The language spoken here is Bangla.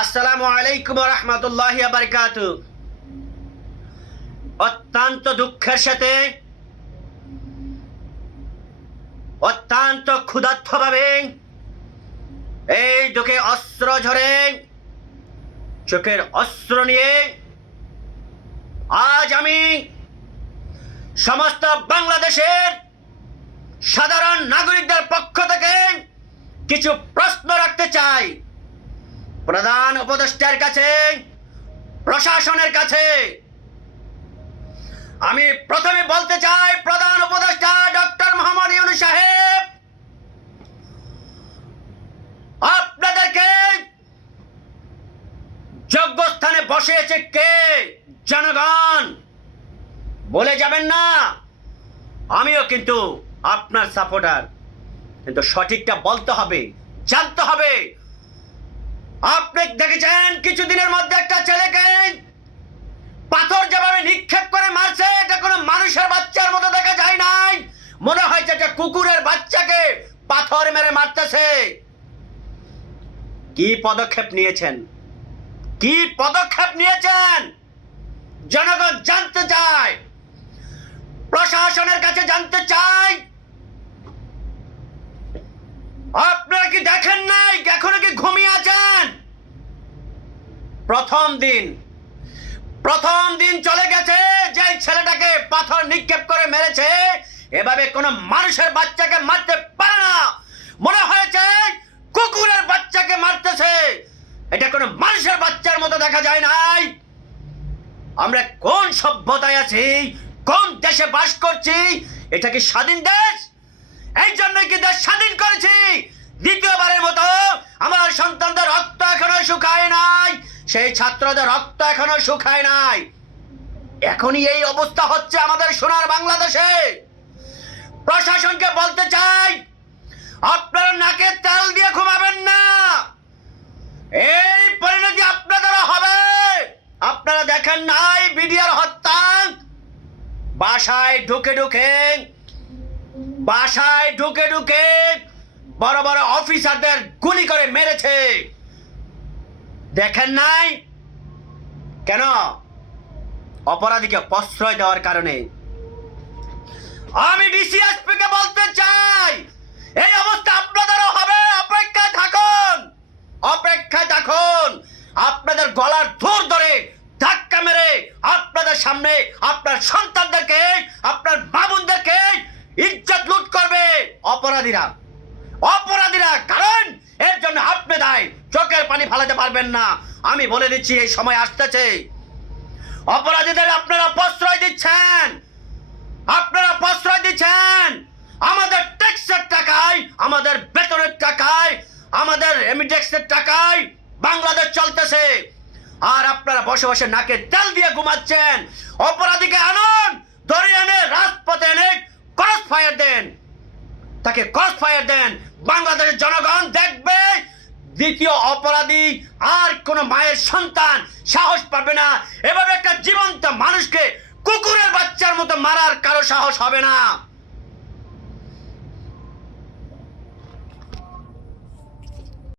আসসালামু আলাইকুম ওয়া রাহমাতুল্লাহি ওয়া বারাকাতুহু। অত্যন্ত দুঃখের সাথে, অত্যন্ত ক্ষুধার্তভাবে এই দুঃখে অস্ত্র ঝরে, চোখের অস্ত্র নিয়ে আজ আমি সমস্ত বাংলাদেশের সাধারণ নাগরিকদের পক্ষ থেকে কিছু প্রশ্ন রাখতে চাই প্রধান উপদেষ্টার কাছে, প্রশাসনের কাছে। আমি প্রথমে বলতে চাই, প্রধান উপদেষ্টা ডক্টর মোহাম্মদ ইউনূস সাহেব, আপনাদেরকে যোগ্য স্থানে বসিয়েছে কে? জনগণ। বলে যাবেন না। আমিও কিন্তু আপনার সাপোর্টার, কিন্তু সঠিকটা বলতে হবে, জানতে হবে। আপনি দেখেছেন কিছুদিনের মধ্যে একটা ছেলেকে পাথর যেভাবে নিক্ষেপ করে মারছে, এটা কোনো মানুষের বাচ্চার মতো দেখা যায় নাই। মনে হয় যে একটা কুকুরের বাচ্চাকে পাথর মেরে মারতেছে। কি পদক্ষেপ নিয়েছেন? কি পদক্ষেপ নিয়েছেন? জনগণ জানতে চায়, প্রশাসনের কাছে জানতে চাই। আপনারা কি দেখেন নাই? এখনো কি ঘুমিয়ে আছেন? প্রথম দিন চলে গেছে যে ছেলেটাকে পাথর নিক্ষেপ করে মেরেছে। এভাবে কোনো মানুষের বাচ্চাকে মারতে পারে না। মনে হয়েছে কুকুরের বাচ্চাকে মারতেছে। এটা কোনো মানুষের বাচ্চার মতো দেখা যায় নাই। আমরা কোন সভ্যতায় আছি? কোন দেশে বাস করছি? এটা কি স্বাধীন দেশ? এই জন্য কি দেশ স্বাধীন করেছি? দ্বিতীয়বারের মতো আমার সন্তানদের রক্ত এখনো শুকায় নাই, সেই ছাত্রদের রক্ত এখনো শুকায় নাই। এখনই এই অবস্থা হচ্ছে আমাদের সোনার বাংলাদেশে। প্রশাসনকে বলতে চাই, আপনারা নাকে তেল দিয়ে ঘুমাবেন না। এই পরিণতি আপনাদেরও হবে। আপনারা দেখেন নাই বিডিআর হত্যা? বাসায় ঢুকে ঢুকে বড় বড় অফিসারদের গুলি করে মেরেছে। দেখেন নাই কেন? অপরাধীকে প্রশ্রয় দেওয়ার কারণে। আমি ডিসিএসপি কে বলতে চাই, এই অবস্থা আপনাদেরও হবে। অপেক্ষায় থাকুন। আপনাদের গলার ধর ধরে ধাক্কা মেরে আপনাদের সামনে আপনার সন্তানদেরকে, আপনার বাবুনদেরকে ইজ্জত লুট করবে অপরাধীরা। কারণ এর জন্য আপনি দায়। চোখের পানি ফেলাতে পারবেন না। আমি বলে দিচ্ছি, এই সময় আসতেছে। অপরাধীদের আপনারা প্রশ্রয় দিচ্ছেন। আমাদের ট্যাক্সের টাকায়, আমাদের বেতনের টাকায়, আমাদের রেমিটেন্সের টাকায় বাংলাদেশ চলতেছে। আর আপনারা বসে বসে নাকে তেল দিয়ে ঘুমাচ্ছেন। অপরাধীকে আনুন, ধরে এনে রাজপথে এনে তাকে ক্রস ফায়ার দেন। বাংলাদেশের জনগণ দেখবে দ্বিতীয় অপরাধী আর কোন মায়ের সন্তান সাহস পাবে না। এভাবে একটা জীবন্ত মানুষকে কুকুরের বাচ্চার মতো মারার কারো সাহস হবে না।